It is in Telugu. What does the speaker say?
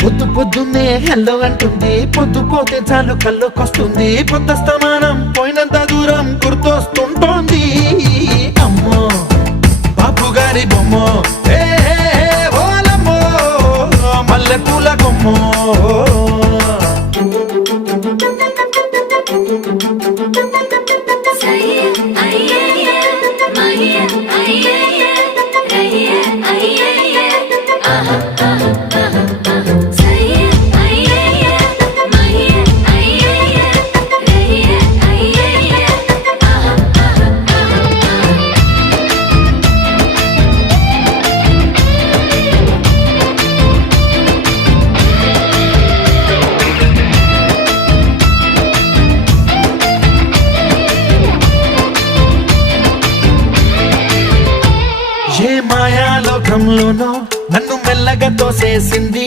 పొద్దు పొద్దున్నే హెల్లో అంటుంది, పొద్దు పోతే చాలు కళ్ళొకొస్తుంది, పొద్దస్తమానం పోయినంత దూరం గుర్తొస్తుంటోంది. అమ్మో బాపు గారి బొమ్మో, ఓలమ్మో మల్లె పూల కొమ్మో. ఏ మాయాలోకంలోనో నన్ను మెల్లగా తోసేసింది.